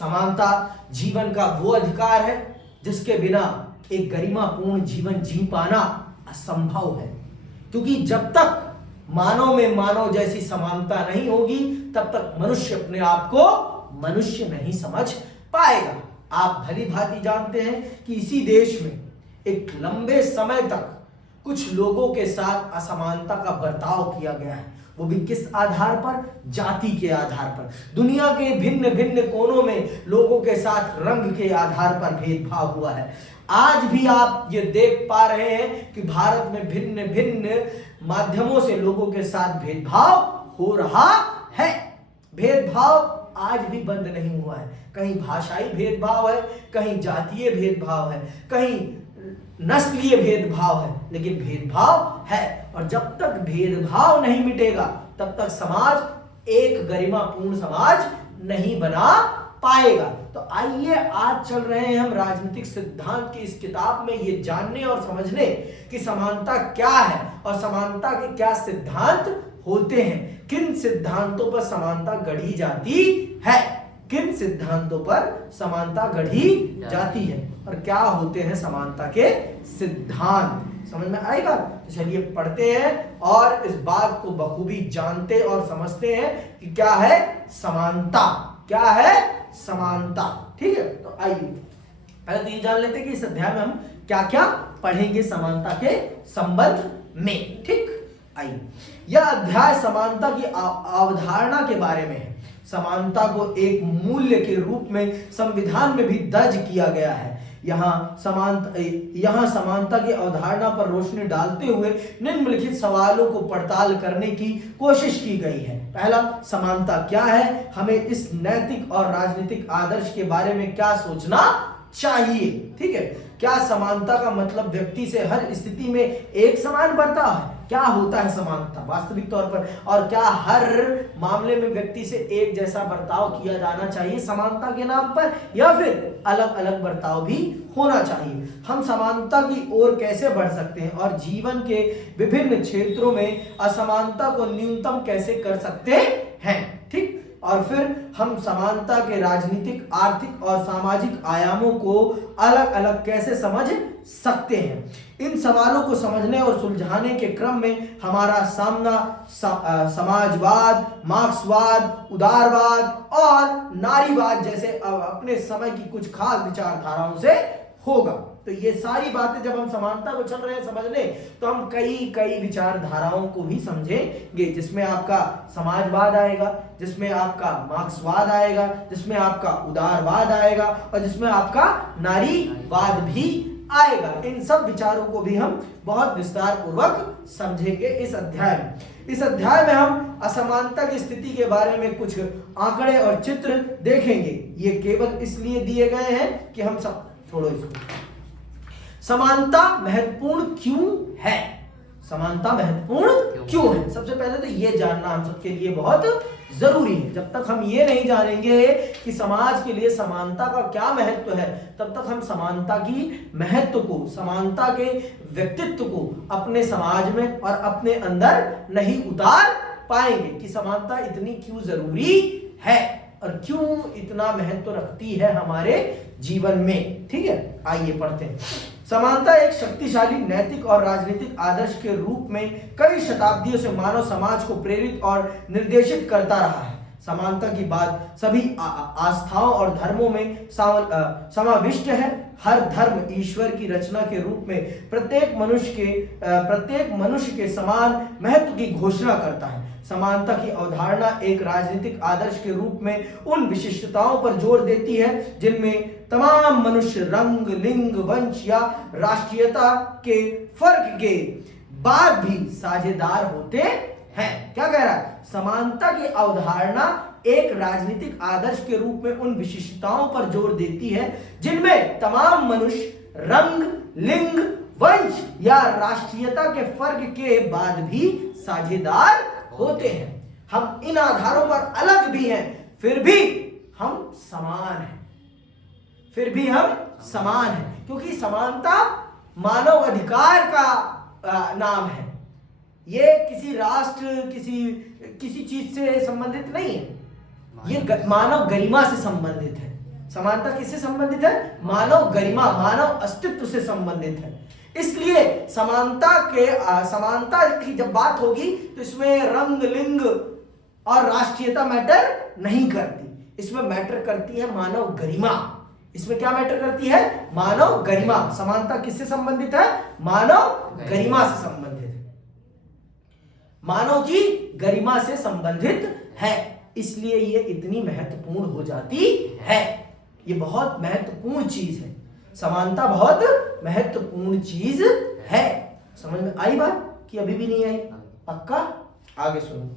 समानता जीवन का वो अधिकार है जिसके बिना एक गरिमापूर्ण जीवन जी पाना असंभव है, क्योंकि जब तक मानव में मानव जैसी समानता नहीं होगी तब तक मनुष्य अपने आप को मनुष्य नहीं समझ पाएगा। आप भली भांति जानते हैं कि इसी देश में एक लंबे समय तक कुछ लोगों के साथ असमानता का बर्ताव किया गया है, वो भी किस आधार पर? जाति के आधार पर। दुनिया के भिन्न भिन्न कोनों में लोगों के साथ रंग के आधार पर भेदभाव हुआ है। आज भी आप ये देख पा रहे हैं कि भारत में भिन्न भिन्न माध्यमों से लोगों के साथ भेदभाव हो रहा है। भेदभाव आज भी बंद नहीं हुआ है। कहीं भाषाई भेदभाव है, कहीं जातीय भेदभाव है, कहीं नस्लीय भेदभाव है, लेकिन भेदभाव है। और जब तक भेदभाव नहीं मिटेगा तब तक समाज एक गरिमापूर्ण समाज नहीं बना पाएगा। तो आइए आज चल रहे हैं हम राजनीतिक सिद्धांत की इस किताब में ये जानने और समझने कि समानता क्या है और समानता के क्या सिद्धांत होते हैं, किन सिद्धांतों पर समानता गढ़ी जाती है, किन सिद्धांतों पर समानता गढ़ी जाती है और क्या होते हैं समानता के सिद्धांत। समझ में आई बात? तो चलिए पढ़ते हैं और इस बात को बखूबी जानते और समझते हैं कि क्या है समानता, क्या है समानता। ठीक है, तो आइए पहले तो ये जान लेते हैं कि इस अध्याय में हम क्या क्या पढ़ेंगे समानता के संबंध में। ठीक, आइए। यह अध्याय समानता की अवधारणा के बारे में है। समानता को एक मूल्य के रूप में संविधान में भी दर्ज किया गया है। यहाँ समानता की अवधारणा पर रोशनी डालते हुए निम्नलिखित सवालों को पड़ताल करने की कोशिश की गई है। पहला, समानता क्या है? हमें इस नैतिक और राजनीतिक आदर्श के बारे में क्या सोचना चाहिए? ठीक है, क्या समानता का मतलब व्यक्ति से हर स्थिति में एक समान बर्ताव है? क्या होता है समानता वास्तविक तौर पर? और क्या हर मामले में व्यक्ति से एक जैसा बर्ताव किया जाना चाहिए समानता के नाम पर, या फिर अलग अलग बर्ताव भी होना चाहिए? हम समानता की ओर कैसे बढ़ सकते हैं और जीवन के विभिन्न क्षेत्रों में असमानता को न्यूनतम कैसे कर सकते हैं? ठीक, और फिर हम समानता के राजनीतिक, आर्थिक और सामाजिक आयामों को अलग अलग कैसे समझ सकते हैं। इन सवालों को समझने और सुलझाने के क्रम में हमारा सामना समाजवाद, मार्क्सवाद, उदारवाद और नारीवाद जैसे अपने समय की कुछ खास विचारधाराओं से होगा। तो ये सारी बातें जब हम समानता को चल रहे हैं समझने, तो हम कई विचारधाराओं को भी समझेंगे, जिसमें आपका समाजवाद आएगा, जिसमें आपका मार्क्सवाद आएगा, जिसमें आपका उदारवाद आएगा और जिसमें आपका नारीवाद भी आएगा। इन सब विचारों को भी हम बहुत विस्तार पूर्वक समझेंगे इस अध्याय में। इस अध्याय में हम असमानता की स्थिति के बारे में कुछ आंकड़े और चित्र देखेंगे। ये केवल इसलिए दिए गए हैं कि हम सब छोड़ो इसको। समानता महत्वपूर्ण क्यों है? समानता महत्वपूर्ण क्यों है? सबसे पहले तो ये जानना हम सबके लिए बहुत जरूरी है। जब तक हम ये नहीं जानेंगे कि समाज के लिए समानता का क्या महत्व है, तब तक हम समानता की महत्व को, समानता के व्यक्तित्व को अपने समाज में और अपने अंदर नहीं उतार पाएंगे कि समानता इतनी क्यों जरूरी है और क्यों इतना महत्व रखती है हमारे जीवन में। ठीक है, आइए पढ़ते हैं। समानता एक शक्तिशाली नैतिक और राजनीतिक आदर्श के रूप में कई शताब्दियों से मानव समाज को प्रेरित और निर्देशित करता रहा है। समानता की बात सभी आस्थाओं और धर्मों में समाविष्ट है। हर धर्म ईश्वर की रचना के रूप में प्रत्येक मनुष्य के समान महत्व की घोषणा करता है। समानता की अवधारणा एक राजनीतिक आदर्श के रूप में उन विशिष्टताओं पर जोर देती है जिनमें तमाम मनुष्य रंग, लिंग, वंश या राष्ट्रीयता के फर्क के बाद भी साझेदार होते हैं। क्या कह रहा है? समानता की अवधारणा एक राजनीतिक आदर्श के रूप में उन विशिष्टताओं पर जोर देती है जिनमें तमाम मनुष्य रंग, लिंग, वंश या राष्ट्रीयता के फर्क के बाद भी साझेदार होते हैं। हम इन आधारों पर अलग भी हैं, फिर भी हम समान हैं, फिर भी हम समान हैं, क्योंकि समानता मानव अधिकार का नाम है। ये किसी राष्ट्र, किसी चीज से संबंधित नहीं है, ये मानव गरिमा से संबंधित है। समानता किससे संबंधित है? मानव गरिमा, मानव अस्तित्व से संबंधित है। इसलिए समानता की जब बात होगी तो इसमें रंग, लिंग और राष्ट्रीयता मैटर नहीं करती, इसमें मैटर करती है मानव गरिमा। इसमें क्या मैटर करती है? मानव गरिमा। समानता किससे संबंधित है? मानव गरिमा से संबंधित है, मानव की गरिमा से संबंधित है। इसलिए ये इतनी महत्वपूर्ण हो जाती है। ये बहुत महत्वपूर्ण चीज है, समानता बहुत महत्वपूर्ण चीज है। समझ में आई बात कि अभी भी नहीं आई? पक्का? आगे सुनो।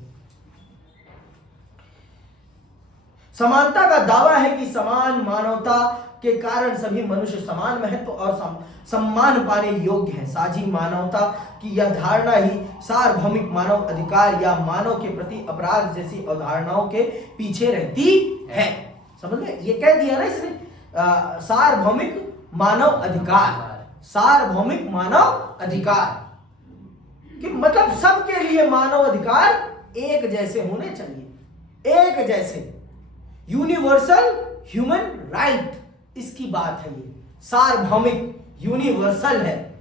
समानता का दावा है कि समान मानवता के कारण सभी मनुष्य समान महत्व और सम्मान पाने योग्य हैं। साझी मानवता की यह धारणा ही सार्वभौमिक मानव अधिकार या मानव के प्रति अपराध जैसी अवधारणाओं के पीछे रहती है। समझ में? ये कह दिया ना इसने, सार्वभौमिक मानव अधिकार, सार्वभौमिक मानव अधिकार कि मतलब सबके लिए मानव अधिकार एक जैसे होने चाहिए, एक जैसे, यूनिवर्सल ह्यूमन राइट, इसकी बात है। ये सार्वभौमिक, यूनिवर्सल है।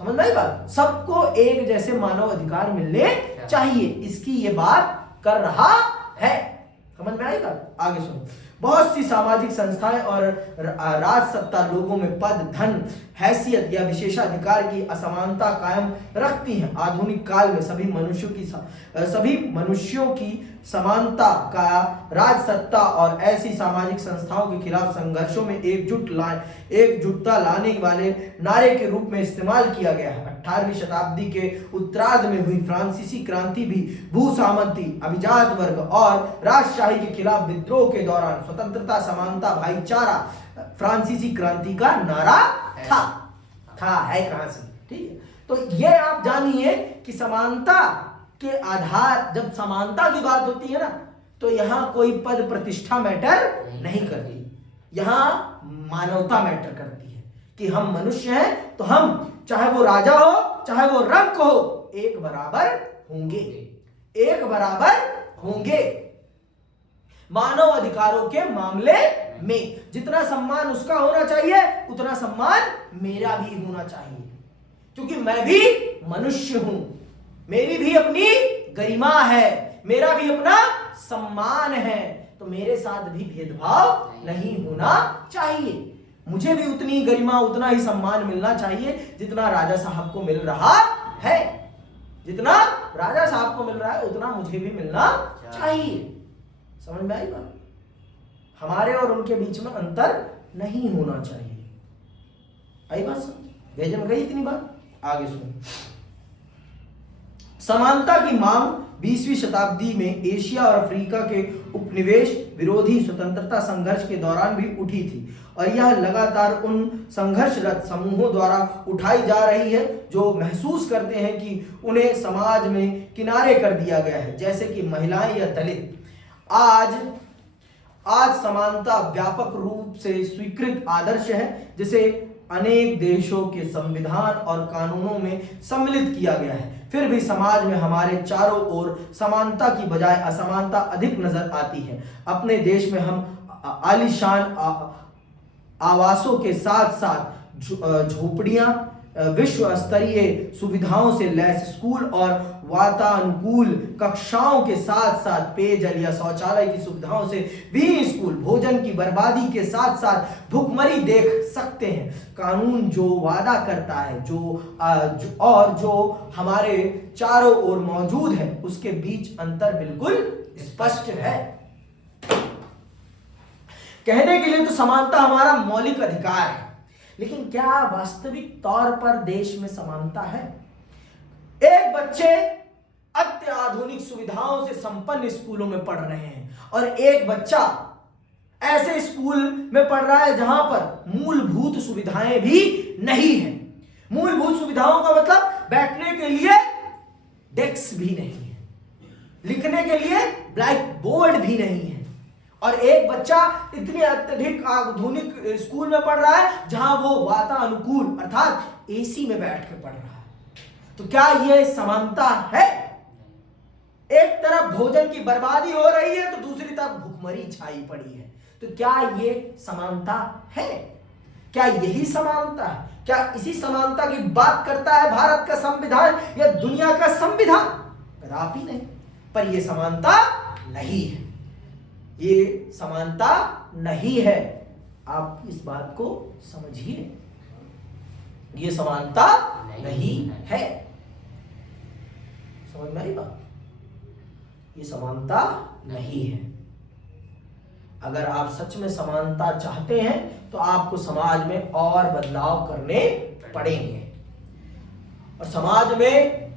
समझ में आई बात? सबको एक जैसे मानव अधिकार मिलने चाहिए, इसकी ये बात कर रहा है। समझ में आई बात? आगे सुनो। बहुत सी सामाजिक संस्थाएं और राजसत्ता लोगों में पद, धन, हैसियत या विशेषाधिकार की असमानता कायम रखती हैं। आधुनिक काल में सभी मनुष्यों की समानता का राजसत्ता और ऐसी सामाजिक संस्थाओं के खिलाफ संघर्षों में एकजुटता लाने वाले नारे के रूप में इस्तेमाल किया गया है। 18वीं शताब्दी के उत्तरार्ध में हुई फ्रांसीसी क्रांति भी भूसामंती, अभिजात वर्ग और राजशाही के खिलाफ विद्रोह के दौरान स्वतंत्रता, समानता, भाईचारा फ्रांसीसी क्रांति का नारा था है कहां से? ठीक है, तो ये आप जानिए कि समानता के आधार, जब समानता की बात होती है ना, तो यहां कोई पद प्रतिष्ठा मैटर नहीं करती, यहां मानवता मैटर करती है कि हम मनुष्य हैं तो हम, चाहे वो राजा हो चाहे वो रंक हो, एक बराबर होंगे, एक बराबर होंगे। मानव अधिकारों के मामले में जितना सम्मान उसका होना चाहिए उतना सम्मान मेरा भी होना चाहिए, क्योंकि मैं भी मनुष्य हूं, मेरी भी अपनी गरिमा है, मेरा भी अपना सम्मान है, तो मेरे साथ भी भेदभाव नहीं होना चाहिए। मुझे भी उतनी गरिमा, उतना ही सम्मान मिलना चाहिए जितना राजा साहब को मिल रहा है, जितना राजा साहब को मिल रहा है उतना मुझे भी मिलना चाहिए। समझ में आई बात? हमारे और उनके बीच में अंतर नहीं होना चाहिए। आई बात समझ? भेजन गई इतनी बात? आगे सुनो। समानता की मांग 20वीं शताब्दी में एशिया और अफ्रीका के उपनिवेश विरोधी स्वतंत्रता संघर्ष के दौरान भी उठी थी, और यह लगातार उन संघर्षरत समूहों द्वारा उठाई जा रही है जो महसूस करते हैं कि उन्हें समाज में किनारे कर दिया गया है, जैसे कि महिलाएं या दलित। आज समानता व्यापक रूप से स्वीकृत आदर्श है, जिसे अनेक देशों के संविधान और कानूनों में सम्मिलित किया गया है। फिर भी समाज में हमारे चारों ओर समानता की बजाय असमानता अधिक नजर आती है। अपने देश में हम आलीशान आवासों के साथ साथ झोपड़ियां, विश्व स्तरीय सुविधाओं से लैस स्कूल और वातानुकूल कक्षाओं के साथ साथ पेयजल या शौचालय की सुविधाओं से भी स्कूल, भोजन की बर्बादी के साथ साथ भुखमरी देख सकते हैं। कानून जो वादा करता है जो हमारे चारों ओर मौजूद है, उसके बीच अंतर बिल्कुल स्पष्ट है। कहने के लिए तो समानता हमारा मौलिक अधिकार है, लेकिन क्या वास्तविक तौर पर देश में समानता है? एक बच्चे अत्याधुनिक सुविधाओं से संपन्न स्कूलों में पढ़ रहे हैं और एक बच्चा ऐसे स्कूल में पढ़ रहा है जहां पर मूलभूत सुविधाएं भी नहीं है। मूलभूत सुविधाओं का मतलब बैठने के लिए डेस्क भी नहीं है, लिखने के लिए ब्लैक बोर्ड भी नहीं है, और एक बच्चा इतने अत्यधिक आधुनिक स्कूल में पढ़ रहा है जहां वो वातानुकूल अर्थात एसी में बैठ के पढ़ रहा है। तो क्या यह समानता है? एक तरफ भोजन की बर्बादी हो रही है तो दूसरी तरफ भुखमरी छाई पड़ी है। तो तो क्या ये समानता है? क्या यही समानता है? क्या इसी समानता की बात करता है भारत का संविधान या दुनिया का संविधान? कदापि नहीं। पर यह समानता नहीं है, ये समानता नहीं है। आप इस बात को समझिए, ये समानता नहीं है। समझ में आई बात? ये समानता नहीं है। अगर आप सच में समानता चाहते हैं तो आपको समाज में और बदलाव करने पड़ेंगे, और समाज में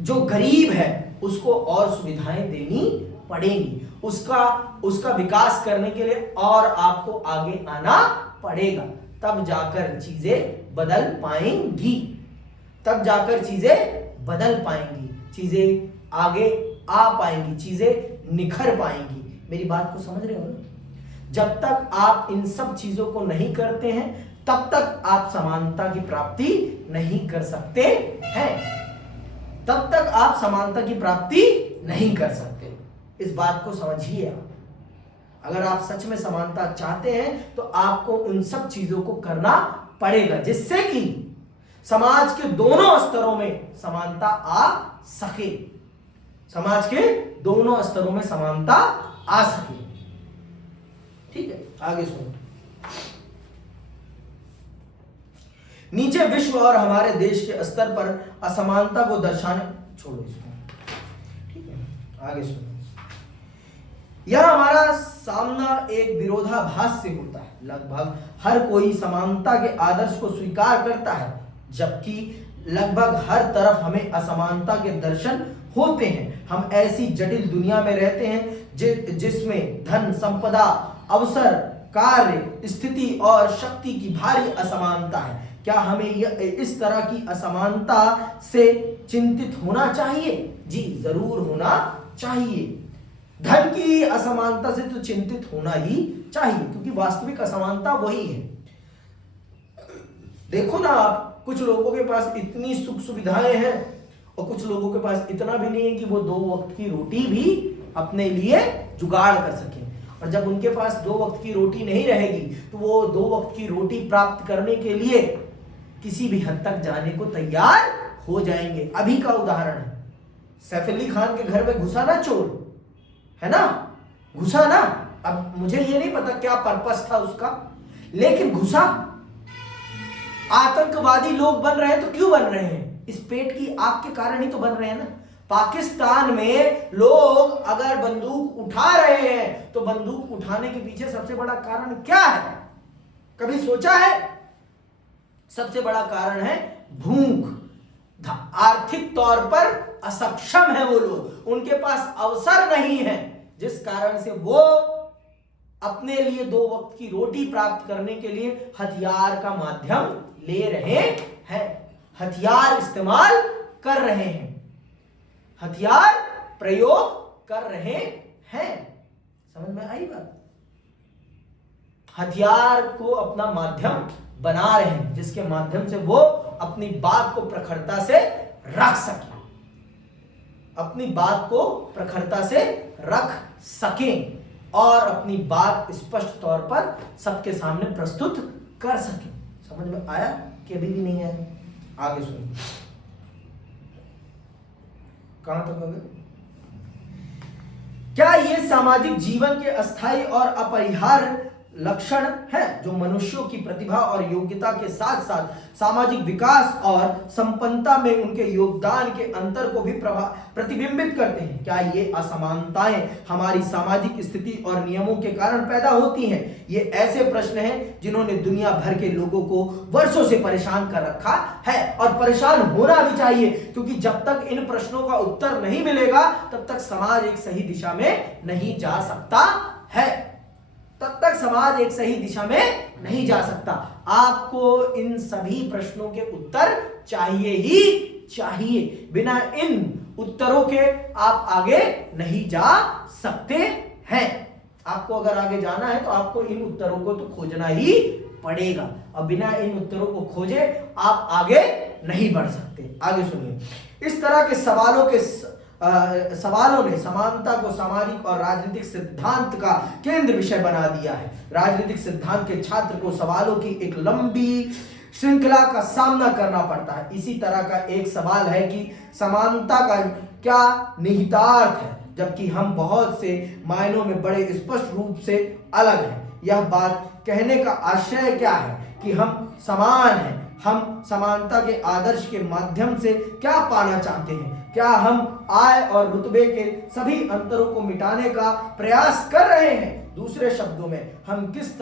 जो गरीब है उसको और सुविधाएं देनी पड़ेंगी, उसका विकास करने के लिए और आपको आगे आना पड़ेगा। तब जाकर चीजें बदल पाएंगी, तब जाकर चीजें बदल पाएंगी, चीजें आगे आ पाएंगी, चीजें निखर पाएंगी। मेरी बात को समझ रहे हो ना? जब तक आप इन सब चीजों को नहीं करते हैं तब तक आप समानता की प्राप्ति नहीं कर सकते हैं, तब तक आप समानता की प्राप्ति नहीं कर सकते। इस बात को समझिए आप। अगर आप सच में समानता चाहते हैं तो आपको उन सब चीजों को करना पड़ेगा जिससे कि समाज के दोनों स्तरों में समानता आ सके, समाज के दोनों स्तरों में समानता आ सके। ठीक है, आगे सुनो। नीचे विश्व और हमारे देश के स्तर पर असमानता को दर्शाने, छोड़ो इसको, ठीक है, आगे सुनो। यह हमारा सामना एक विरोधाभास से होता है। लगभग हर कोई समानता के आदर्श को स्वीकार करता है, जबकि लगभग हर तरफ हमें असमानता के दर्शन होते हैं। हम ऐसी जटिल दुनिया में रहते हैं जिसमें धन, संपदा, अवसर, कार्य, स्थिति और शक्ति की भारी असमानता है। क्या हमें इस तरह की असमानता से चिंतित होना चाहिए? जी जरूर होना चाहिए। धन की असमानता से तो चिंतित होना ही चाहिए, क्योंकि वास्तविक असमानता वही है। देखो ना आप, कुछ लोगों के पास इतनी सुख सुविधाएं हैं और कुछ लोगों के पास इतना भी नहीं है कि वो 2 वक्त की रोटी भी अपने लिए जुगाड़ कर सकें। और जब उनके पास 2 वक्त की रोटी नहीं रहेगी तो वो 2 वक्त की रोटी प्राप्त करने के लिए किसी भी हद तक जाने को तैयार हो जाएंगे। अभी का उदाहरण है, सैफ अली खान के घर में घुसा ना चोर, है ना, घुसा ना। अब मुझे ये नहीं पता क्या पर्पस था उसका, लेकिन घुसा। आतंकवादी लोग बन रहे हैं तो क्यों बन रहे हैं? इस पेट की आग के कारण ही तो बन रहे हैं ना। पाकिस्तान में लोग अगर बंदूक उठा रहे हैं तो बंदूक उठाने के पीछे सबसे बड़ा कारण क्या है? कभी सोचा है? सबसे बड़ा कारण है भूख। आर्थिक तौर पर असक्षम है वो लोग, उनके पास अवसर नहीं है, जिस कारण से वो अपने लिए 2 वक्त की रोटी प्राप्त करने के लिए हथियार का माध्यम ले रहे हैं, हथियार इस्तेमाल कर रहे हैं, हथियार प्रयोग कर रहे हैं। समझ में आई बात? हथियार को अपना माध्यम बना रहे हैं, जिसके माध्यम से वो अपनी बात को प्रखरता से रख सके, अपनी बात को प्रखरता से रख सकें और अपनी बात स्पष्ट तौर पर सबके सामने प्रस्तुत कर सकें। समझ में आया कि अभी भी नहीं आया? आगे सुनिए, कहां तक हो गए? क्या ये सामाजिक जीवन के अस्थायी और अपरिहार्य लक्षण है जो मनुष्यों की प्रतिभा और योग्यता के साथ साथ सामाजिक विकास और संपन्नता में उनके योगदान के अंतर को भी प्रतिबिंबित करते हैं? क्या ये असमानताएं हमारी सामाजिक स्थिति और नियमों के कारण पैदा होती हैं? ये ऐसे प्रश्न हैं जिन्होंने दुनिया भर के लोगों को वर्षों से परेशान कर रखा है, और परेशान होना भी चाहिए, क्योंकि जब तक इन प्रश्नों का उत्तर नहीं मिलेगा तब तक समाज एक सही दिशा में नहीं जा सकता है, तब तक समाज एक सही दिशा में नहीं जा सकता। आपको इन सभी प्रश्नों के उत्तर चाहिए ही चाहिए। बिना इन उत्तरों के आप आगे नहीं जा सकते हैं। आपको अगर आगे जाना है तो आपको इन उत्तरों को तो खोजना ही पड़ेगा, और बिना इन उत्तरों को खोजे आप आगे नहीं बढ़ सकते। आगे सुनिए, इस तरह के सवालों के सवालों ने समानता को सामाजिक और राजनीतिक सिद्धांत का केंद्र विषय बना दिया है। राजनीतिक सिद्धांत के छात्र को सवालों की एक लंबी श्रृंखला का सामना करना पड़ता है। इसी तरह का एक सवाल है कि समानता का क्या निहितार्थ है, जबकि हम बहुत से मायनों में बड़े स्पष्ट रूप से अलग हैं। यह बात कहने का आशय क्या है कि हम समान हैं। हम समानता के आदर्श के माध्यम से क्या पाना चाहते हैं? क्या हम आय और रुतबे के सभी अंतरों को मिटाने का प्रयास कर रहे हैं? दूसरे शब्दों में, हम किस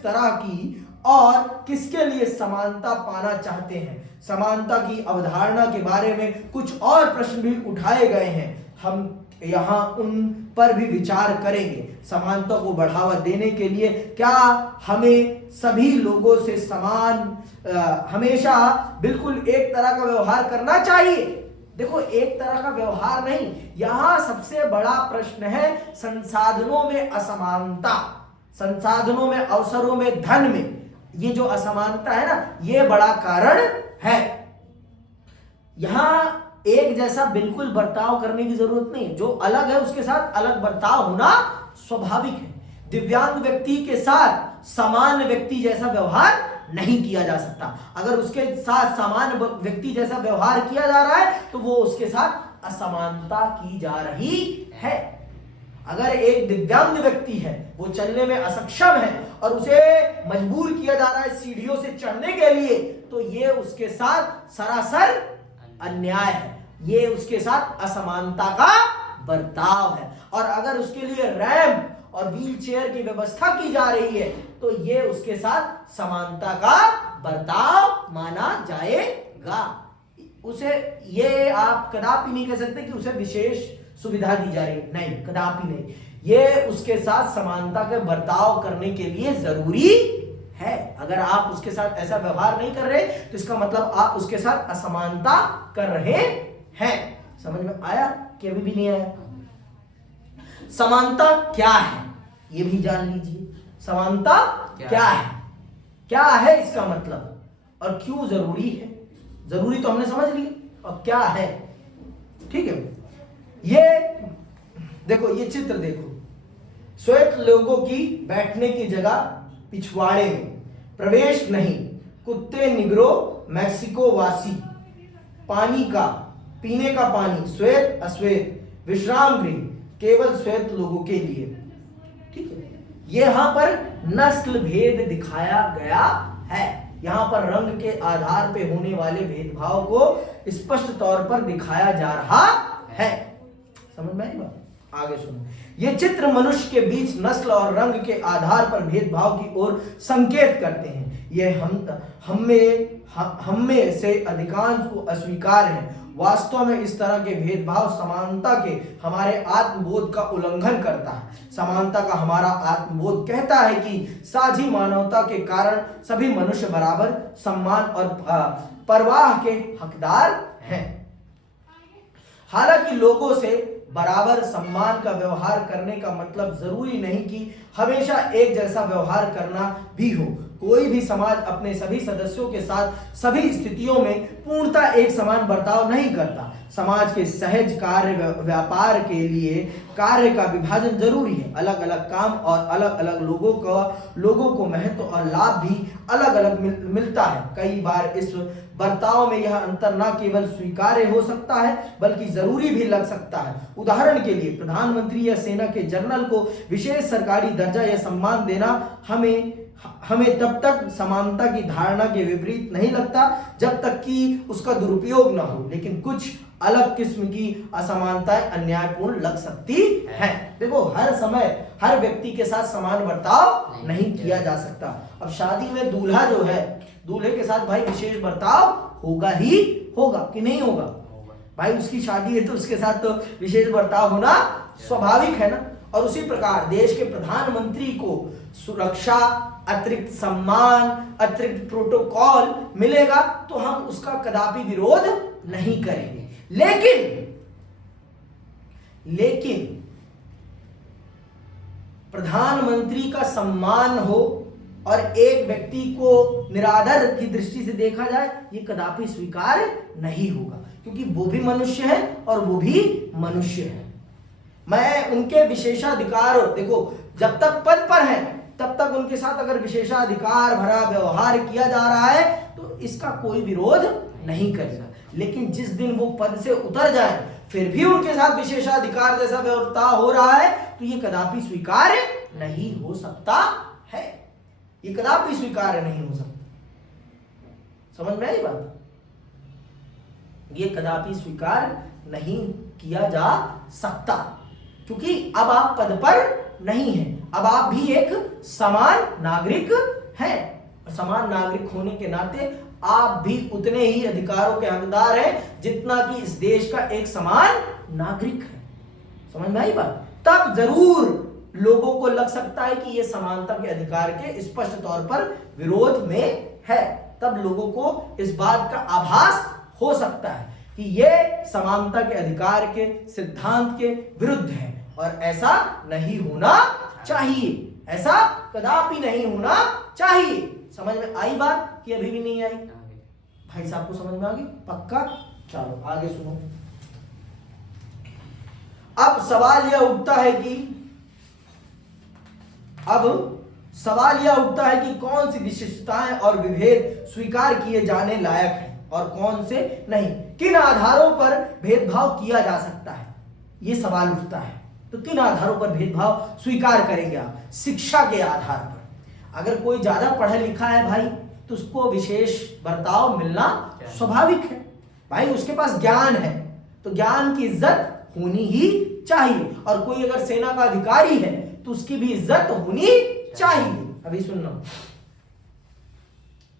तरह की और किसके लिए समानता पाना चाहते हैं? समानता की अवधारणा के बारे में कुछ और प्रश्न भी उठाए गए हैं। हम यहाँ उन पर भी विचार करेंगे। समानता को बढ़ावा देने के लिए क्या हमें सभी लोगों से हमेशा बिल्कुल एक तरह का व्यवहार करना चाहिए? देखो, एक तरह का व्यवहार नहीं, यहाँ सबसे बड़ा प्रश्न है संसाधनों में असमानता, संसाधनों में, अवसरों में, धन में। ये जो असमानता है ना, ये बड़ा कारण है। यहां एक जैसा बिल्कुल बर्ताव करने की जरूरत नहीं है। जो अलग है उसके साथ अलग बर्ताव होना स्वाभाविक है। दिव्यांग व्यक्ति के साथ सामान्य व्यक्ति जैसा व्यवहार नहीं किया जा सकता। अगर उसके साथ सामान्य व्यक्ति जैसा व्यवहार किया जा रहा है तो वो उसके साथ असमानता की जा रही है। अगर एक दिव्यांग व्यक्ति है, वो चलने में असक्षम है और उसे मजबूर किया जा रहा है सीढ़ियों से चढ़ने के लिए, तो ये उसके साथ सरासर अन्याय है। ये उसके साथ असमानता का बर्ताव है। और अगर उसके लिए रैंप और व्हील चेयर की व्यवस्था की जा रही है तो ये उसके साथ समानता का बर्ताव माना जाएगा। उसे ये आप कदापि नहीं कह सकते कि उसे विशेष सुविधा दी जा रही है, नहीं, कदापि नहीं। ये उसके साथ समानता के बर्ताव करने के लिए जरूरी है। अगर आप उसके साथ ऐसा व्यवहार नहीं कर रहे तो इसका मतलब आप उसके साथ असमानता कर रहे हैं। समझ में आया कि अभी भी नहीं आया? समानता क्या है ये भी जान लीजिए। समानता क्या है, क्या है इसका मतलब और क्यों जरूरी है? जरूरी तो हमने समझ लिया, और क्या है, ठीक है। ये देखो, ये चित्र देखो, श्वेत लोगों की बैठने की जगह पिछवाड़े में, प्रवेश नहीं, कुत्ते, निग्रो, मैक्सिको वासी, पानी का, पीने का पानी, श्वेत अश्वेत, विश्राम गृह केवल श्वेत लोगों के लिए, ठीक है। यहां पर नस्ल भेद दिखाया गया है। यहां पर रंग के आधार पे होने वाले भेदभाव को स्पष्ट तौर पर दिखाया जा रहा है। समझ में आई बात? आगे सुनो। ये चित्र मनुष्य के बीच नस्ल और रंग के आधार पर भेदभाव की ओर संकेत करते हैं। ये हम में से अधिकांश को अस्वीकार है। वास्तव में इस तरह के भेदभाव समानता के हमारे आत्मबोध का उल्लंघन करता है। समानता का हमारा आत्मबोध कहता है कि साझी मानवता के कारण सभी मनुष्य बराबर सम्मान और परवाह के हकदार हैं। हालांकि लोगों से बराबर सम्मान का व्यवहार करने का मतलब जरूरी नहीं कि हमेशा एक जैसा व्यवहार करना भी हो। कोई भी समाज अपने सभी सदस्यों के साथ सभी स्थितियों में पूर्णतः एक समान बर्ताव नहीं करता। समाज के सहज कार्य व्यापार के लिए कार्य का विभाजन जरूरी है। अलग अलग काम और अलग अलग लोगों को महत्व और लाभ भी अलग अलग मिलता है। कई बार इस बर्ताव में यह अंतर न केवल स्वीकार्य हो सकता है बल्कि जरूरी भी लग सकता है। उदाहरण के लिए, प्रधानमंत्री या सेना के जनरल को विशेष सरकारी दर्जा या सम्मान देना हमें तब तक समानता की धारणा के विपरीत नहीं लगता जब तक कि उसका दुरुपयोग न हो, लेकिन कुछ अलग किस्म की असमानताएं अन्यायपूर्ण लग सकती हैं। देखो, हर समय हर व्यक्ति के साथ समान बर्ताव नहीं किया जा सकता। अब शादी में दूल्हा जो है, दूल्हे के साथ भाई विशेष बर्ताव होगा ही होगा कि नहीं होगा? भाई उसकी शादी है तो उसके साथ तो विशेष बर्ताव होना स्वाभाविक है ना। और उसी प्रकार देश के प्रधानमंत्री को सुरक्षा, अतिरिक्त सम्मान, अतिरिक्त प्रोटोकॉल मिलेगा तो हम उसका कदापि विरोध नहीं करेंगे। लेकिन प्रधानमंत्री का सम्मान हो और एक व्यक्ति को निरादर की दृष्टि से देखा जाए, ये कदापि स्वीकार्य नहीं होगा। क्योंकि वो भी मनुष्य है और वो भी मनुष्य है। मैं उनके विशेषाधिकार, देखो जब तक पद पर है तब तक उनके साथ अगर विशेषाधिकार भरा व्यवहार किया जा रहा है तो इसका कोई विरोध नहीं करेगा, लेकिन जिस दिन वो पद से उतर जाए फिर भी उनके साथ विशेषाधिकार जैसा व्यवहार हो रहा है तो ये कदापि स्वीकार्य नहीं हो सकता है। ये कदापि स्वीकार्य नहीं हो सकता। समझ में आई बात? ये कदापि स्वीकार नहीं किया जा सकता, क्योंकि अब आप पद पर नहीं हैं, अब आप भी एक समान नागरिक हैं, और समान नागरिक होने के नाते आप भी उतने ही अधिकारों के हकदार हैं जितना कि इस देश का एक समान नागरिक है। समझ में आई बात? तब जरूर लोगों को लग सकता है कि यह समानता के अधिकार के स्पष्ट तौर पर विरोध में है, तब लोगों को इस बात का आभास हो सकता है कि यह समानता के अधिकार के सिद्धांत के विरुद्ध है और ऐसा नहीं होना चाहिए, ऐसा कदापि नहीं होना चाहिए। समझ में आई बात कि अभी भी नहीं आई? भाई साहब को समझ में आ गई? पक्का? चलो आगे सुनो। अब सवाल यह उठता है कि कौन सी विशिष्टताएं और विभेद स्वीकार किए जाने लायक हैं और कौन से नहीं, किन आधारों पर भेदभाव किया जा सकता है, यह सवाल उठता है। तो किन आधारों पर भेदभाव स्वीकार करेंगे आप? शिक्षा के आधार पर। अगर कोई ज्यादा पढ़ा लिखा है भाई तो उसको विशेष बर्ताव मिलना स्वाभाविक है। भाई उसके पास ज्ञान है तो ज्ञान की इज्जत होनी ही चाहिए, और कोई अगर सेना का अधिकारी है तो उसकी भी इज्जत होनी चाहिए। अभी सुनना,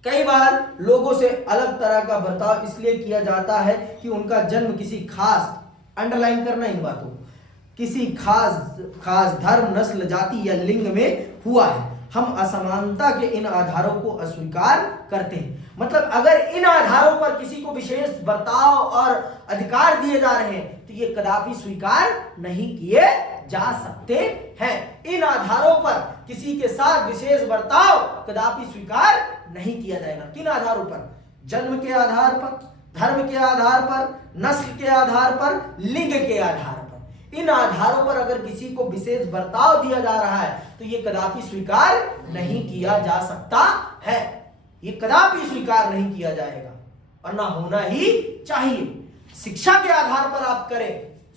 कई बार लोगों से अलग तरह का बर्ताव इसलिए किया जाता है कि उनका जन्म किसी खास, अंडरलाइन करना इन बातों, किसी खास धर्म, नस्ल, जाति या लिंग में हुआ है। हम असमानता के इन आधारों को अस्वीकार करते हैं। मतलब अगर इन आधारों पर किसी को विशेष बर्ताव और अधिकार दिए जा रहे हैं तो ये कदापि स्वीकार नहीं किए जा सकते हैं। इन आधारों पर किसी के साथ विशेष बर्ताव कदापि स्वीकार नहीं किया जाएगा। किन आधारों पर? जन्म के आधार पर, धर्म के आधार पर, नस्ल के आधार पर, लिंग के आधार पर। इन आधारों पर अगर किसी को विशेष बर्ताव दिया जा रहा है तो यह कदापि स्वीकार नहीं किया जा सकता है। यह कदापि स्वीकार नहीं किया जाएगा और ना होना ही चाहिए। शिक्षा के आधार पर आप करें,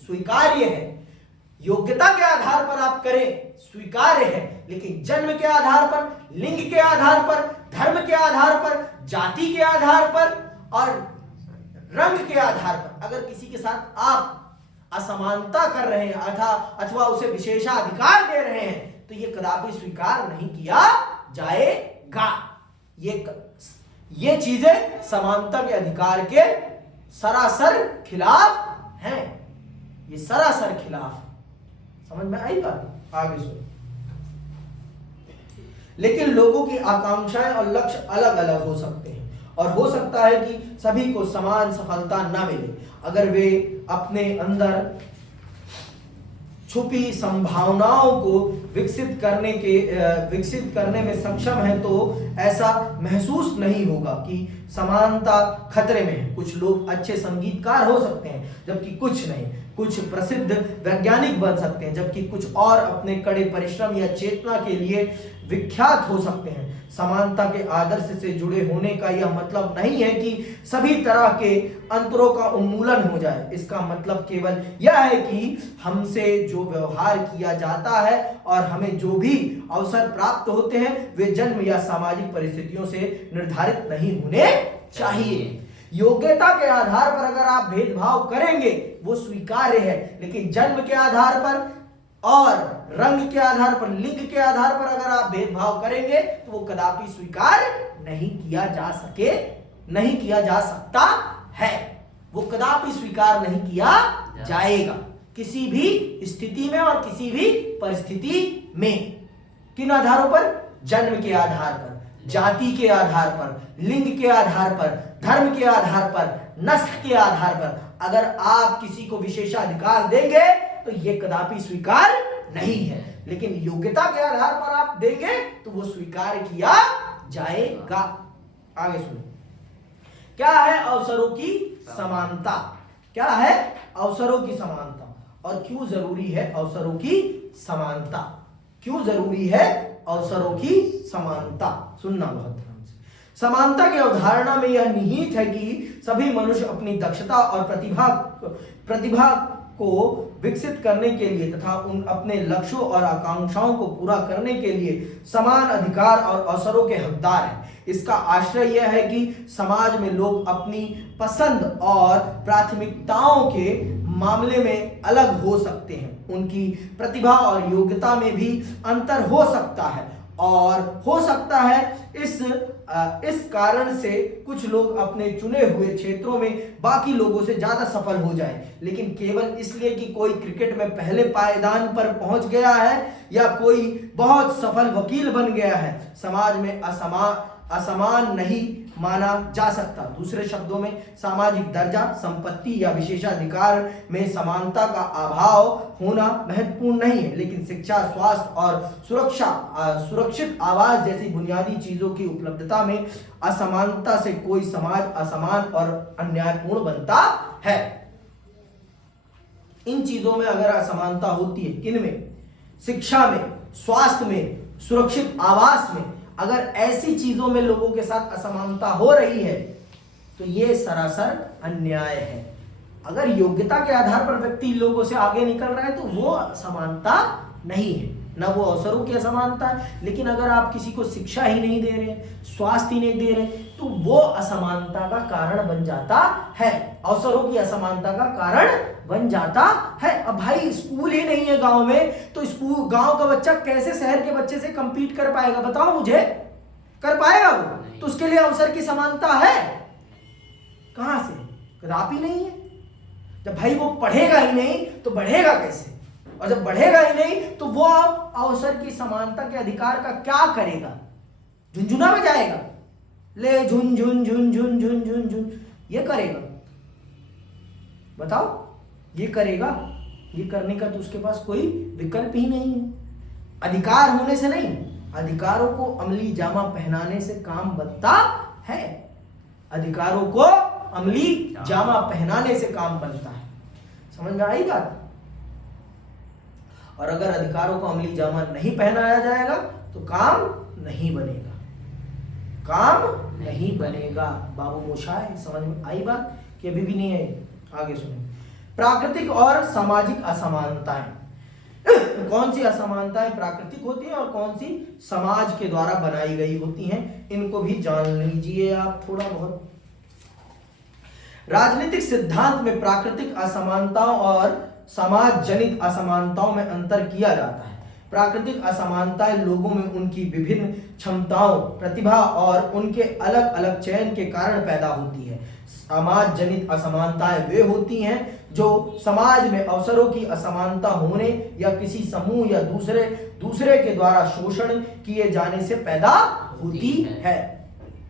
स्वीकार्य है। योग्यता के आधार पर आप करें, स्वीकार्य है। लेकिन जन्म के आधार पर, लिंग के आधार पर, धर्म के आधार पर, जाति के आधार पर और रंग के आधार पर अगर किसी के साथ आप असमानता कर रहे हैं अथवा उसे विशेषाधिकार दे रहे हैं तो यह कदापि स्वीकार नहीं किया जाएगा। ये चीजें समानता के अधिकार के सरासर खिलाफ हैं। ये सरासर खिलाफ। समझ में आई बात? आगे सुनो। लेकिन लोगों की आकांक्षाएं और लक्ष्य अलग अलग हो सकते हैं और हो सकता है कि सभी को समान सफलता ना मिले। अगर वे अपने अंदर छुपी संभावनाओं को विकसित करने में सक्षम है तो ऐसा महसूस नहीं होगा कि समानता खतरे में है। कुछ लोग अच्छे संगीतकार हो सकते हैं जबकि कुछ नहीं, कुछ प्रसिद्ध वैज्ञानिक बन सकते हैं जबकि कुछ और अपने कड़े परिश्रम या चेतना के लिए विख्यात हो सकते हैं। समानता के आदर्श से जुड़े होने का यह मतलब नहीं है कि सभी तरह के अंतरों का उन्मूलन हो जाए। इसका मतलब केवल यह है कि हमसे जो व्यवहार किया जाता है और हमें जो भी अवसर प्राप्त होते हैं वे जन्म या सामाजिक परिस्थितियों से निर्धारित नहीं होने चाहिए। योग्यता के आधार पर अगर आप भेदभाव करेंगे वो स्वीकार्य है, लेकिन जन्म के आधार पर और रंग के आधार पर, लिंग के आधार पर अगर आप भेदभाव करेंगे तो वो कदापि स्वीकार नहीं किया जा सकता है। वो कदापि स्वीकार नहीं किया जाएगा किसी भी स्थिति में और किसी भी परिस्थिति में। किन आधारों पर? जन्म के आधार पर, जाति के आधार पर, लिंग के आधार पर, धर्म के आधार पर, नस्ल के आधार पर अगर आप किसी को विशेषाधिकार देंगे तो यह कदापि स्वीकार नहीं है। लेकिन योग्यता के आधार पर आप देंगे तो वो स्वीकार किया जाएगा। आगे सुनो। क्या है? अवसरों की समानता। क्या है? अवसरों की समानता। और क्यों जरूरी है अवसरों की समानता? क्यों जरूरी है अवसरों की समानता? सुनना बहुत ध्यान से। समानता की अवधारणा में यह निहित है कि सभी मनुष्य अपनी दक्षता और प्रतिभा को विकसित करने के लिए तथा उन अपने लक्ष्यों और आकांक्षाओं को पूरा करने के लिए समान अधिकार और अवसरों के हकदार हैं। इसका आश्रय यह है कि समाज में लोग अपनी पसंद और प्राथमिकताओं के मामले में अलग हो सकते हैं। उनकी प्रतिभा और योग्यता में भी अंतर हो सकता है और हो सकता है इस कारण से कुछ लोग अपने चुने हुए क्षेत्रों में बाकी लोगों से ज्यादा सफल हो जाएं, लेकिन केवल इसलिए कि कोई क्रिकेट में पहले पायदान पर पहुंच गया है या कोई बहुत सफल वकील बन गया है। समाज में असमान नहीं माना जा सकता। दूसरे शब्दों में सामाजिक दर्जा, संपत्ति या विशेषाधिकार में समानता का अभाव होना महत्वपूर्ण नहीं है, लेकिन शिक्षा, स्वास्थ्य और सुरक्षित आवास जैसी बुनियादी चीजों की उपलब्धता में असमानता से कोई समाज असमान और अन्यायपूर्ण बनता है। इन चीजों में अगर असमानता होती है, किनमें? शिक्षा में, स्वास्थ्य में, सुरक्षित आवास में, अगर ऐसी चीजों में लोगों के साथ असमानता हो रही है तो यह सरासर अन्याय है। अगर योग्यता के आधार पर व्यक्ति लोगों से आगे निकल रहा है तो वो असमानता नहीं है, ना वो अवसरों की असमानता है। लेकिन अगर आप किसी को शिक्षा ही नहीं दे रहे, स्वास्थ्य ही नहीं दे रहे, तो वो असमानता का कारण बन जाता है, अवसरों की असमानता का कारण बन जाता है। अब भाई स्कूल ही नहीं है गांव में, तो स्कूल गांव का बच्चा कैसे शहर के बच्चे से कंपीट कर पाएगा? बताओ मुझे, कर पाएगा वो? तो उसके लिए अवसर की समानता है कहां से? कदापि नहीं है। जब भाई वो पढ़ेगा ही नहीं तो बढ़ेगा कैसे? और जब बढ़ेगा ही नहीं तो वो अवसर की समानता के अधिकार का क्या करेगा? झुंझुना में जाएगा, ले झुन झुन झुन झुन झुन झुन झुन, ये करेगा? बताओ, ये करेगा? ये करने का तो उसके पास कोई विकल्प ही नहीं है। अधिकार होने से नहीं, अधिकारों को अमली जामा पहनाने से काम बनता है। अधिकारों को अमली जामा पहनाने से काम बनता है। समझ में आई बात? और अगर अधिकारों को अमली जामा नहीं पहनाया जाएगा तो काम नहीं बनेगा, काम नहीं बनेगा। बाबू मोशाय, समझ में आई बात कि अभी भी नहीं आई? आगे सुनिए। प्राकृतिक और सामाजिक असमानताएं। कौन सी असमानताएं प्राकृतिक होती हैं और कौन सी समाज के द्वारा बनाई गई होती हैं, इनको भी जान लीजिए आप थोड़ा बहुत। राजनीतिक सिद्धांत में प्राकृतिक असमानताओं और समाज जनित असमानताओं में अंतर किया जाता है। प्राकृतिक असमानताएं लोगों में उनकी विभिन्न क्षमताओं, प्रतिभा और उनके अलग अलग चयन के कारण पैदा होती है। समाज जनित असमानताएं वे होती हैं जो समाज में अवसरों की असमानता होने या किसी समूह या दूसरे के द्वारा शोषण किए जाने से पैदा होती है।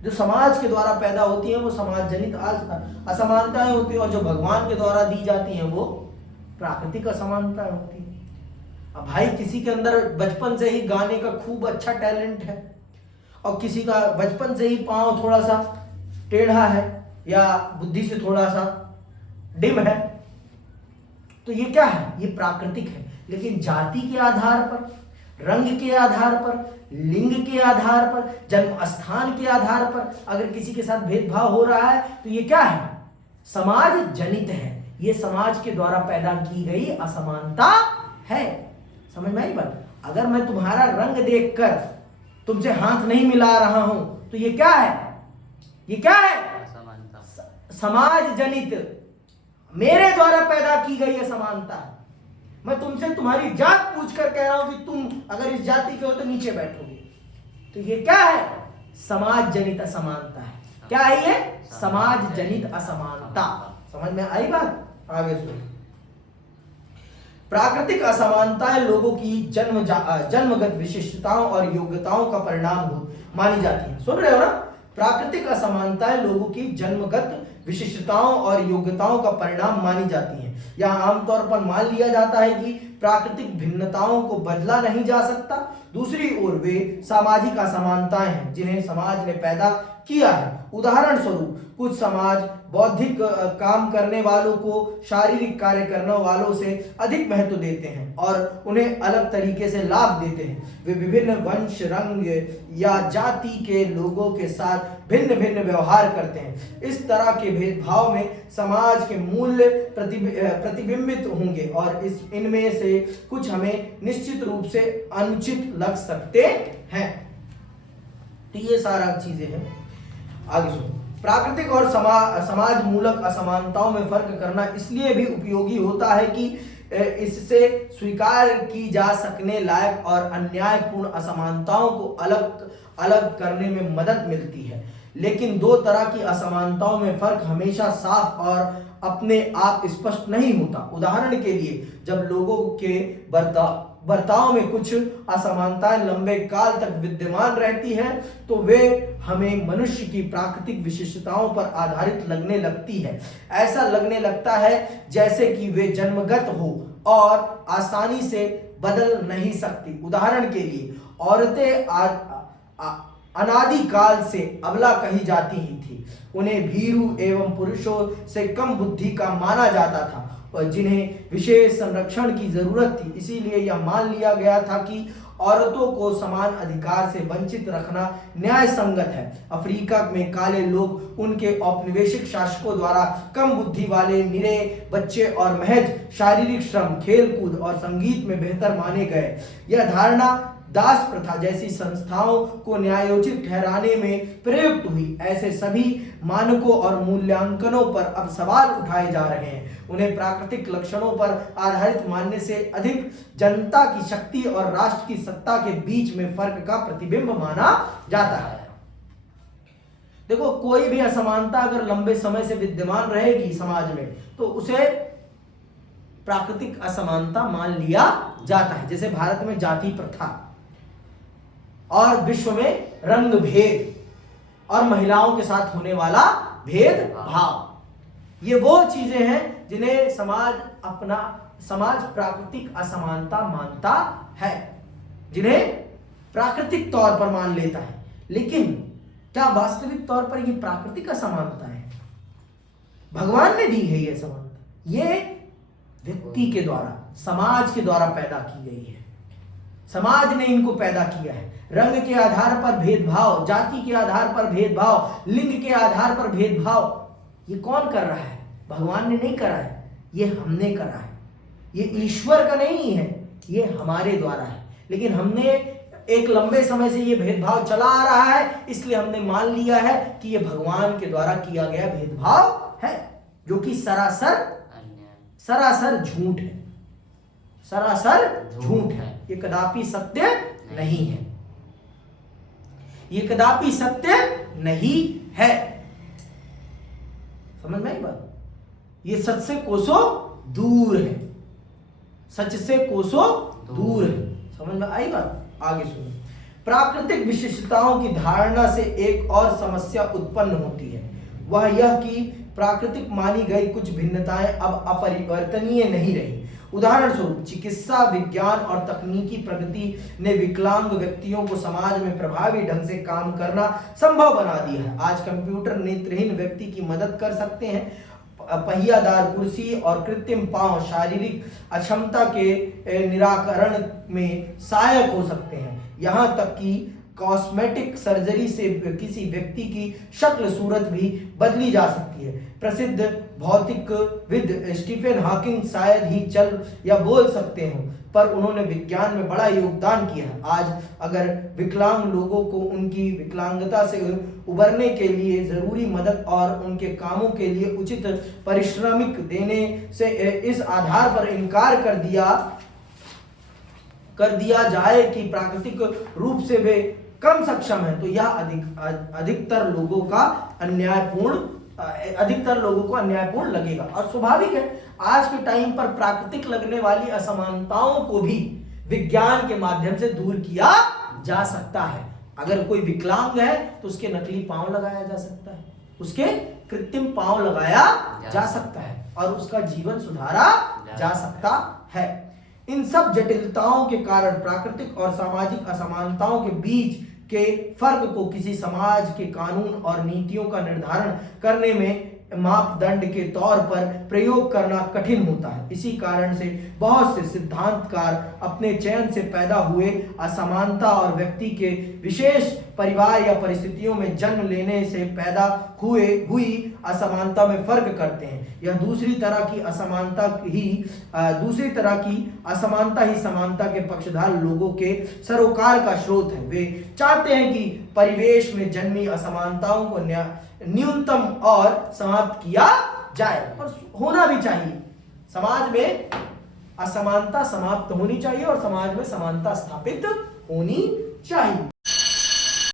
जो समाज के द्वारा पैदा होती है वो समाज जनित असमानताएं होती है, और जो भगवान के द्वारा दी जाती हैं वो प्राकृतिक असमानताएं होती है। अब भाई किसी के अंदर बचपन से ही गाने का खूब अच्छा टैलेंट है और किसी का बचपन से ही पांव थोड़ा सा टेढ़ा है या बुद्धि से थोड़ा सा डिम है, तो ये क्या है? ये प्राकृतिक है। लेकिन जाति के आधार पर, रंग के आधार पर, लिंग के आधार पर, जन्म स्थान के आधार पर अगर किसी के साथ भेदभाव हो रहा है तो ये क्या है? समाज जनित है। ये समाज के द्वारा पैदा की गई असमानता है। समझ में आई बात? अगर मैं तुम्हारा रंग देखकर तुमसे हाथ नहीं मिला रहा हूं तो ये क्या है? ये क्या है? समाज जनित, मेरे द्वारा पैदा की गई असमानता। मैं तुमसे तुम्हारी जात पूछकर कह रहा हूं कि तुम अगर इस जाति के हो तो नीचे बैठोगे, तो ये क्या है? समाज जनित असमानता है। क्या है ये? समाज जनित असमानता। समझ में आई बात? आगे सुनो। प्राकृतिक असमानताएं लोगों की जन्मगत विशिष्टताओं और योग्यताओं का परिणाम मानी जाती है। सुन रहे हो ना? प्राकृतिक असमानताएं लोगों की जन्मगत विशिष्टताओं और योग्यताओं का परिणाम मानी जाती हैं। यहाँ आमतौर पर मान लिया जाता है कि प्राकृतिक भिन्नताओं को बदला नहीं जा सकता। दूसरी ओर वे सामाजिक असमानताएं हैं जिन्हें समाज ने पैदा किया है। उदाहरण स्वरूप कुछ समाज बौद्धिक काम करने वालों को शारीरिक कार्य करने वालों से अधिक महत्व देते हैं और उन्हें अलग तरीके से लाभ देते हैं। वे विभिन्न वंश, रंग या जाति के लोगों के साथ भिन्न भिन्न व्यवहार करते हैं। इस तरह के भेदभाव में समाज के मूल्य प्रतिबिंबित होंगे और इनमें से कुछ हमें निश्चित रूप से अनुचित लग सकते हैं। तो ये सारा चीजें हैं। आगे सुनो। प्राकृतिक और समाज मूलक असमानताओं में फर्क करना इसलिए भी उपयोगी होता है कि इससे स्वीकार की जा सकने लायक और अन्यायपूर्ण असमानताओं को अलग अलग करने में मदद मिलती है। लेकिन दो तरह की असमानताओं में फर्क हमेशा साफ और अपने आप स्पष्ट नहीं होता। उदाहरण के लिए, जब लोगों के बर्ताव में कुछ असमानताएं लंबे काल तक विद्यमान रहती हैं तो वे हमें मनुष्य की प्राकृतिक विशेषताओं पर आधारित लगने लगती है। ऐसा लगने लगता है जैसे कि वे जन्मगत हो और आसानी से बदल नहीं सकती। उदाहरण के लिए, औरतें अनादिकाल से अबला कही जाती ही थी। उन्हें भीरू एवं पुरुषों से कम बुद्धि का माना जाता था और जिन्हें विशेष संरक्षण की जरूरत थी। इसीलिए यह मान लिया गया था कि औरतों को समान अधिकार से वंचित रखना न्याय संगत है। अफ्रीका में काले लोग उनके औपनिवेशिक शासकों द्वारा कम बुद्धि वाले निरे बच्चे और महज शारीरिक श्रम, खेलकूद और संगीत में बेहतर माने गए। यह धारणा दास प्रथा जैसी संस्थाओं को न्यायोचित ठहराने में प्रयुक्त हुई। ऐसे सभी मानकों और मूल्यांकनों पर अब सवाल उठाए जा रहे हैं। उन्हें प्राकृतिक लक्षणों पर आधारित मानने से अधिक जनता की शक्ति और राष्ट्र की सत्ता के बीच में फर्क का प्रतिबिंब माना जाता है। देखो, कोई भी असमानता अगर लंबे समय से विद्यमान रहेगी समाज में तो उसे प्राकृतिक असमानता मान लिया जाता है। जैसे भारत में जाति प्रथा और विश्व में रंग भेद और महिलाओं के साथ होने वाला भेदभाव, ये वो चीजें हैं जिन्हें समाज प्राकृतिक असमानता मानता है, जिन्हें प्राकृतिक तौर पर मान लेता है। लेकिन क्या वास्तविक तौर पर ये प्राकृतिक असमानता है? भगवान ने दी है ये समानता, ये व्यक्ति के द्वारा, समाज के द्वारा पैदा की गई है। समाज ने इनको पैदा किया है। रंग के आधार पर भेदभाव, जाति के आधार पर भेदभाव, लिंग के आधार पर भेदभाव, ये कौन कर रहा है? भगवान ने नहीं करा है, ये हमने करा है। ये ईश्वर का नहीं है, ये हमारे द्वारा है। लेकिन हमने एक लंबे समय से ये भेदभाव चला आ रहा है, इसलिए हमने मान लिया है कि ये भगवान के द्वारा किया गया भेदभाव है, जो कि सरासर झूठ है। सरासर झूठ है, ये कदापि सत्य नहीं है। ये कदापि सत्य नहीं है। समझ में आई बात? ये सच से कोसों दूर है, सच से कोसों दूर है। समझ में आई बात? आगे सुनो। प्राकृतिक विशेषताओं की धारणा से एक और समस्या उत्पन्न होती है, वह यह कि प्राकृतिक मानी गई कुछ भिन्नताएं अब अपरिवर्तनीय नहीं रही। उदाहरण स्वरूप, चिकित्सा विज्ञान और तकनीकी प्रगति ने विकलांग व्यक्तियों को समाज में प्रभावी ढंग से काम करना संभव बना दिया है। आज कंप्यूटर नेत्रहीन व्यक्ति की मदद कर सकते हैं। पहियादार कुर्सी और कृत्रिम पांव शारीरिक अक्षमता के निराकरण में सहायक हो सकते हैं। यहाँ तक कि कॉस्मेटिक सर्जरी से किसी व्यक्ति की शक्ल सूरत भी बदली जा सकती है। प्रसिद्ध भौतिकविद स्टीफन हॉकिंग शायद ही चल या बोल सकते हों, पर उन्होंने विज्ञान में बड़ा योगदान किया है। आज अगर विकलांग लोगों को उनकी विकलांगता से उबरने के लिए जरूरी मदद और उनके कामों के लिए उचित पारिश्रमिक देने से इस आधार पर इनकार कर दिया जाए कि प्राकृतिक रूप से वे कम सक्षम है, तो यह अधिकतर लोगों को अन्यायपूर्ण लगेगा। और स्वाभाविक है, आज के टाइम पर प्राकृतिक लगने वाली असमानताओं को भी विज्ञान के माध्यम से दूर किया जा सकता है। अगर कोई विकलांग है तो उसके नकली पांव लगाया जा सकता है, उसके कृत्रिम पांव लगाया जा सकता है और उसका जीवन सुधारा जा सकता है। इन सब जटिलताओं के कारण प्राकृतिक और सामाजिक असमानताओं के बीच के फर्क को किसी समाज के कानून और नीतियों का निर्धारण करने में मापदंड के तौर पर प्रयोग करना कठिन होता है। इसी कारण से बहुत से सिद्धांतकार अपने चयन से पैदा हुए असमानता और व्यक्ति के विशेष परिवार या परिस्थितियों में जन्म लेने से पैदा हुई असमानता में फर्क करते हैं। यह दूसरी तरह की असमानता ही समानता के पक्षधर लोगों के सरोकार का स्रोत है। वे चाहते हैं कि परिवेश में जन्मी असमानताओं को न्यूनतम और समाप्त किया जाए, और होना भी चाहिए। समाज में असमानता समाप्त होनी चाहिए और समाज में समानता स्थापित होनी चाहिए।